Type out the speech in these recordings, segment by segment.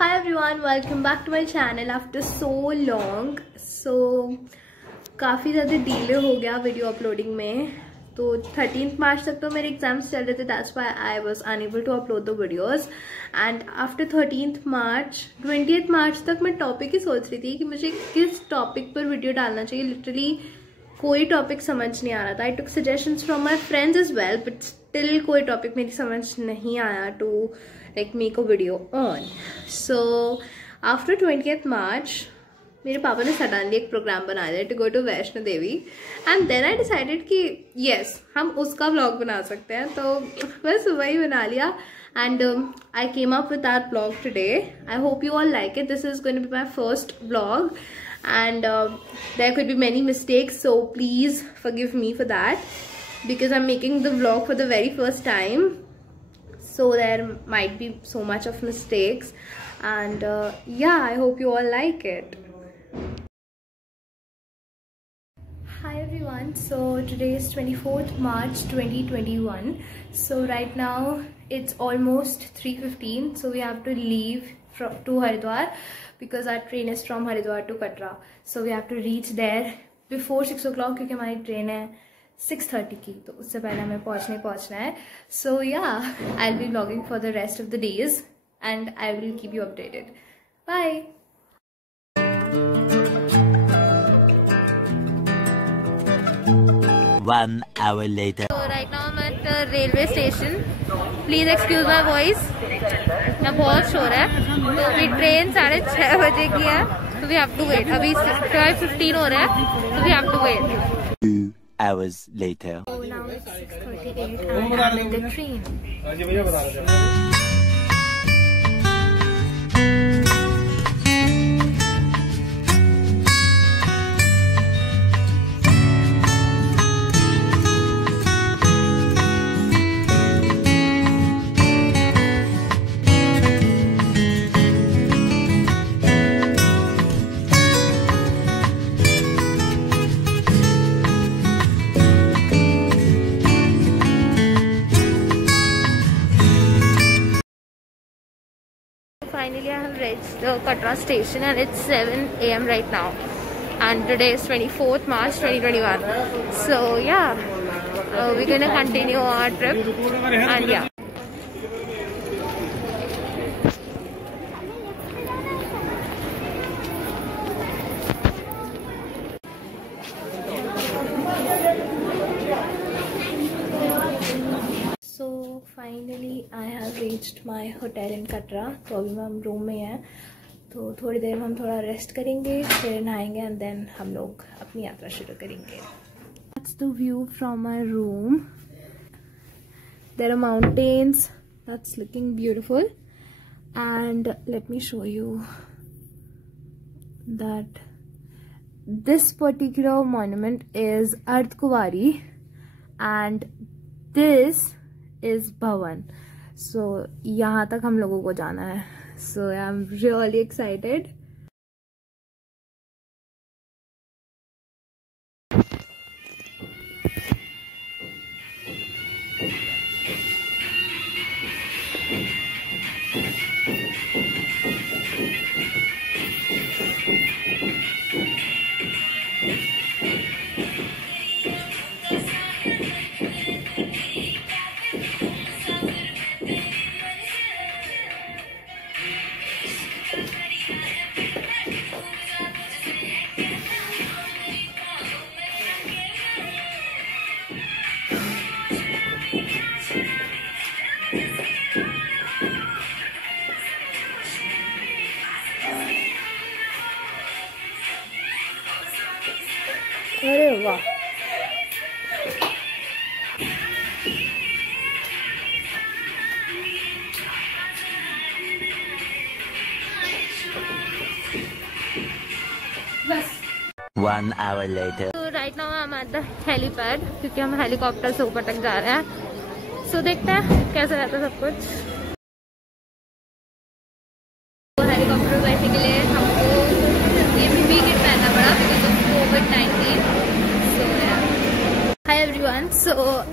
Hi everyone, welcome back to my channel after so long. So काफ़ी ज़्यादा delay हो गया वीडियो अपलोडिंग में. तो 13 मार्च तक तो मेरे एग्जाम्स चल रहे थे. That's why I was unable to upload the videos. And after 13 March 20 March तक मैं टॉपिक ही सोच रही थी कि मुझे किस टॉपिक पर वीडियो डालना चाहिए. लिटरली कोई टॉपिक समझ नहीं आ रहा था. I took suggestions from my friends as well, but still कोई टॉपिक मेरी समझ नहीं आया to like make a video on. So after 20th March मेरे पापा ने सडनली एक प्रोग्राम बनाया to go to Vaishno Devi. And then I decided कि येस हम उसका व्लॉग बना सकते हैं. तो मैं सुबह ही बना लिया and I came up with that vlog today. I hope you all like it. This is going to be my first vlog and there could be many mistakes, so please forgive me for that because I'm making the vlog for the very first time. So there might be so much of mistakes and yeah, I hope you all like it. Hi everyone, so today is 24th March 2021. So right now it's almost 3:15, so we have to leave to Haridwar because our train is from Haridwar to Katra. So we have to reach there before 6 o'clock क्योंकि हमारी train है 6:30 की, तो उससे पहले हमें पहुंचना है. So yeah, I'll be vlogging for the rest of the days and I will keep you updated. Bye. One hour later. So right now I'm at the railway station. Please excuse my voice. यहाँ बहुत शोर है. तो अभी train 6:30 बजे की है, तो we have to wait. अभी 5:15 हो रहा है, तो we have to wait. 2 hours later. So now it's 6:38 and I'm in the train. Finally, I have reached the Katra station and it's 7 AM right now. And today is 24th March 2021. So yeah, we're gonna continue our trip and yeah. Finally I have reached my hotel in Katra. तो अभी हम room में हैं, तो थोड़ी देर में हम थोड़ा रेस्ट करेंगे, फिर नहाएंगे एंड देन हम लोग अपनी यात्रा शुरू करेंगे. That's the view from my room. There are mountains. That's looking beautiful and let me show you that this particular monument is Ardhkuwari and this is Bhavan. So यहाँ तक हम लोगों को जाना है. So I'm really excited. अरे वाह. बस 1 hour later. तो right now I M at the helipad क्योंकि हम हेलीकॉप्टर से ऊपर तक जा रहे हैं. सो देखते हैं कैसा रहता है सब कुछ. तो हेलीकॉप्टर में बैठने के लिए हमको ये PPE किट पहनना पड़ा because of COVID-19. Hi everyone. So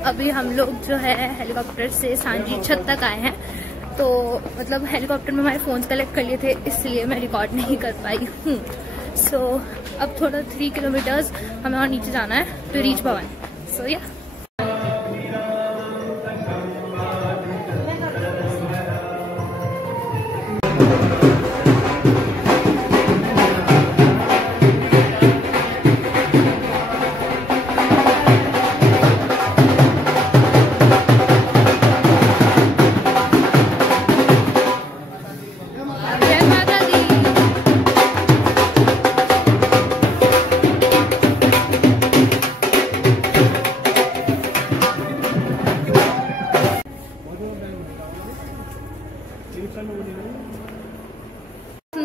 अभी हम लोग जो है हेलीकॉप्टर से सांची छत तक आए हैं. तो मतलब हेलीकॉप्टर में हमारे फ़ोन्स कलेक्ट कर लिए थे, इसलिए मैं रिकॉर्ड नहीं कर पाई हूँ। सो अब थोड़ा 3 किलोमीटर्स हमें और नीचे जाना है टू रीच भवन। सो या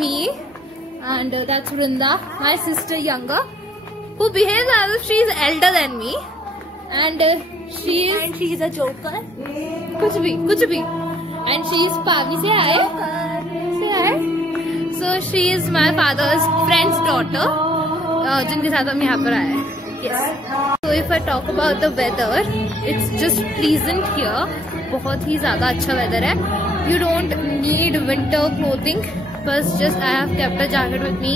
me and that's Vrinda, my sister younger, who behaves as if she is elder than me, and she is a joker. कुछ भी. And she is Pavni. Say hi. So she is my father's friend's daughter, जिनके साथ हम यहाँ पर आए हैं. Yes. So if I talk about the weather, it's just pleasant here. बहुत ही ज़्यादा अच्छा weather है. You don't need winter clothing, but just I have kept a jacket with me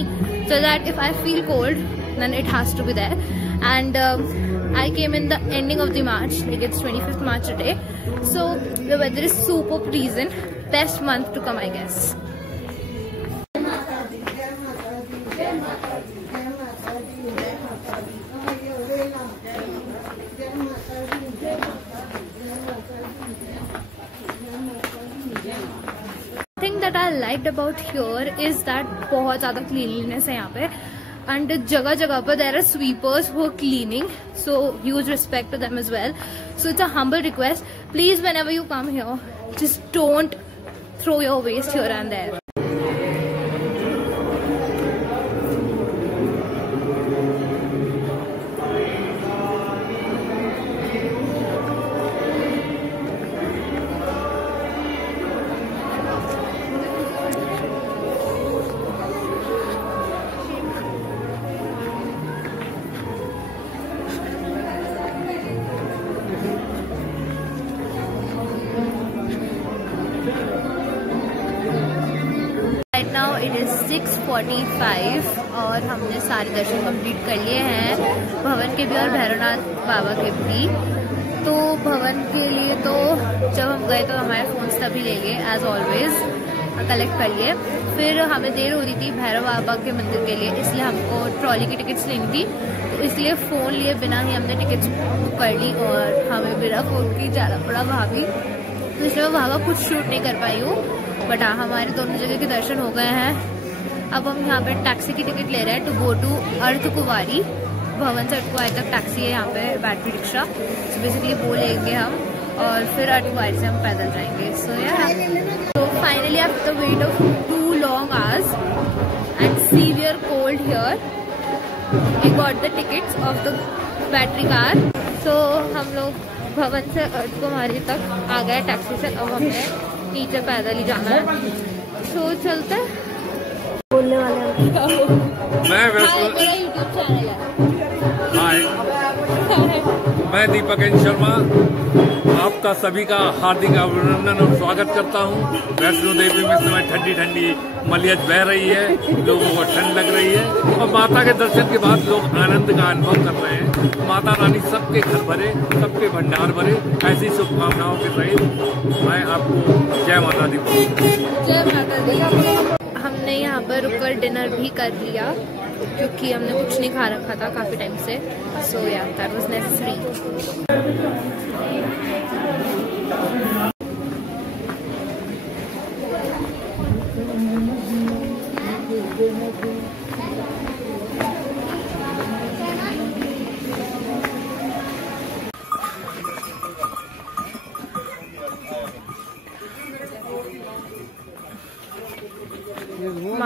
so that if I feel cold, then it has to be there. And I came in the ending of the March, like it's 25th March today. So the weather is super pleasant. Best month to come, I guess. That I liked about here is that बहुत ज़्यादा cleanliness है यहाँ पे, and जगह जगह पर there are sweepers who are cleaning, so huge respect to them as well. So it's a humble request, please whenever you come here, just don't throw your waste here and there. Now it is 6:45 और हमने सारे दर्शन complete कर लिए हैं, भवन के भी और भैरवनाथ बाबा के भी। तो भवन के लिए तो जब हम गए तो हमारे फ़ोन्स तभी ले लिए एज ऑलवेज, कलेक्ट कर लिए। फिर हमें देर हो रही थी भैरव बाबा के मंदिर के लिए, इसलिए हमको ट्रॉली की टिकट्स लेनी थी, तो इसलिए फ़ोन लिए बिना ही हमने टिकट्स बुक कर ली और हमें बिना फ़ोन की जाना पड़ा वहाँ भी, तो इसलिए मैं वहाँ का कुछ शूट नहीं कर पाई हूँ। बट हाँ, हमारे दोनों जगह के दर्शन हो गए हैं। अब हम यहाँ पे टैक्सी की टिकट ले रहे हैं टू गो टू अर्धकुंवारी। भवन से अर्धकुंवारी तक टैक्सी है यहाँ पे, बैटरी रिक्शा। सो बेसिकली वो लेंगे हम और फिर अर्धकुंवारी से हम पैदल जाएंगे। सो या तो finally after the weight of 2 long hours and severe cold here, we got the tickets of the battery car. So हम लोग भवन से अर्धकुंवारी तक आ गए टैक्सी से, अब हमें नीचे पैदल ही जाना है। सो चलते बोलने वाले मैं यूट्यूब चैनल है। हाय, मैं दीपक एन शर्मा आपका सभी का हार्दिक अभिनंदन और स्वागत करता हूँ। वैष्णो देवी में समय ठंडी ठंडी मलयज बह रही है, लोगों को ठंड लग रही है और माता के दर्शन के बाद लोग आनंद का अनुभव कर रहे हैं। माता रानी सबके घर भरे, सबके भंडार भरे, ऐसी शुभकामनाओं के सहित मैं आपको जय माता दी। जय माता दी। हमने यहाँ पर रुककर डिनर भी कर लिया क्योंकि हमने कुछ नहीं खा रखा था काफी टाइम से। सो या that was necessary.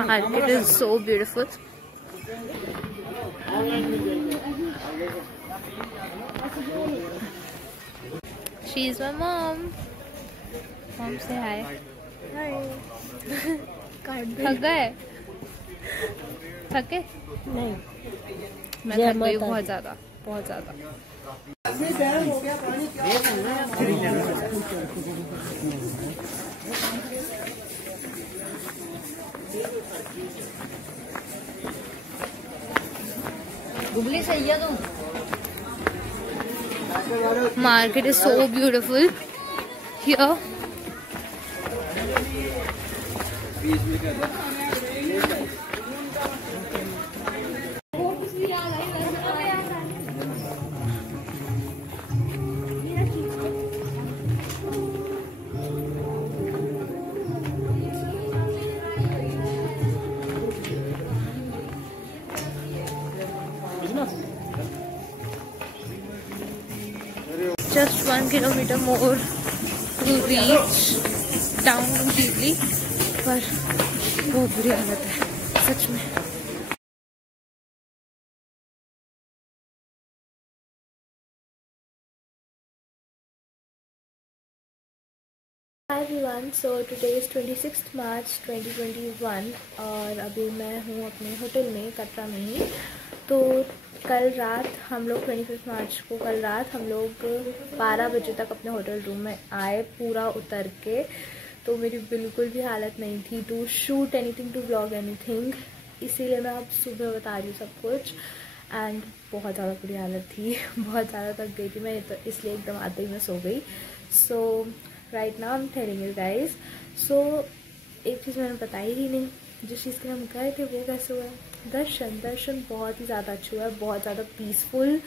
Market is so beautiful. She is my mom. Mom, say hi. Hi. थक गए? थके? नहीं, मैं थक गई बहुत ज्यादा, बहुत ज्यादा। Market is so beautiful here. Just 1 kilometer more to reach down completely, पर बहुत बुरी हालत है सच में। Hi everyone, so today is 26th March 2021 और अभी मैं हूँ अपने होटल में कटरा में ही। तो कल रात हम लोग 25 मार्च को कल रात हम लोग 12 बजे तक अपने होटल रूम में आए पूरा उतर के। तो मेरी बिल्कुल भी हालत नहीं थी to shoot anything, to vlog anything, इसीलिए मैं अब सुबह बता रही हूँ सब कुछ। एंड बहुत ज़्यादा बुरी हालत थी, बहुत ज़्यादा थक गई थी मैं, तो इसलिए एकदम आते ही मैं सो गई। So right now I am telling you guys. So एक चीज़ मैंने बताई ही नहीं, जिस चीज़ के हम गए थे वो कैसे हुआ। दर्शन बहुत ही ज़्यादा अच्छा हुआ है, बहुत ज़्यादा पीसफुल,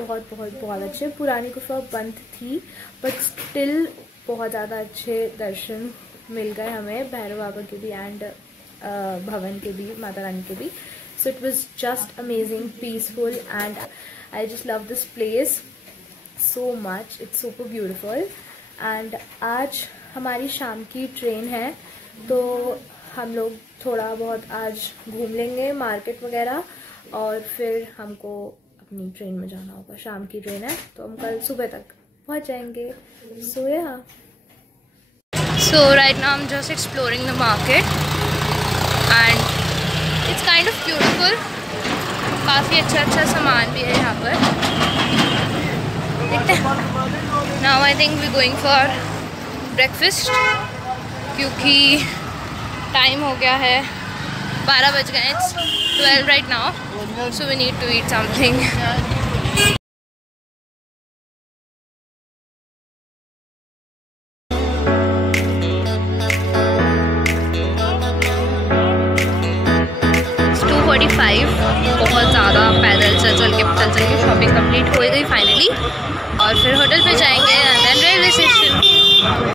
बहुत अच्छे। पुरानी गुफा बंद थी बट स्टिल बहुत ज़्यादा अच्छे दर्शन मिल गए हमें, भैरव बाबा के भी एंड भवन के भी, माता रानी के भी। So it was just amazing, peaceful and I just love this place so much, it's super beautiful. And आज हमारी शाम की ट्रेन है, तो हम लोग थोड़ा बहुत आज घूम लेंगे मार्केट वगैरह और फिर हमको अपनी ट्रेन में जाना होगा। शाम की ट्रेन है तो हम कल सुबह तक पहुंच जाएंगे। सो यहाँ right now I am just exploring the market and it's kind of beautiful. काफ़ी अच्छा सामान भी है यहाँ पर, देखते हैं। Now I think we going for breakfast क्योंकि टाइम हो गया है, 12 बज गए, it's 12 right now, so we need to eat something. बहुत ज़्यादा पैदल चल के शॉपिंग कंप्लीट हो गई फाइनली, और फिर होटल पे जाएंगे and then railway station.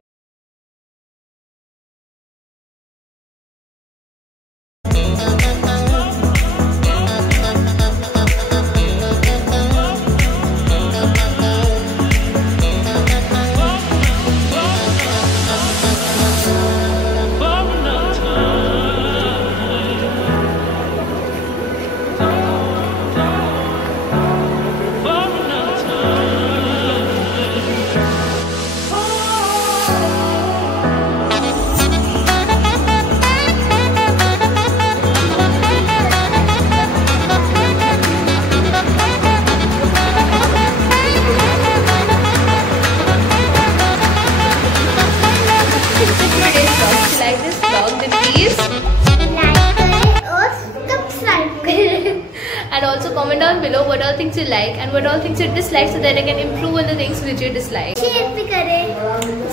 And also comment down below what all things you like and what all things you dislike, so that I can improve on the things which you dislike. Share भी करें।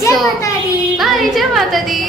जय माता दी। Bye, जय माता दी।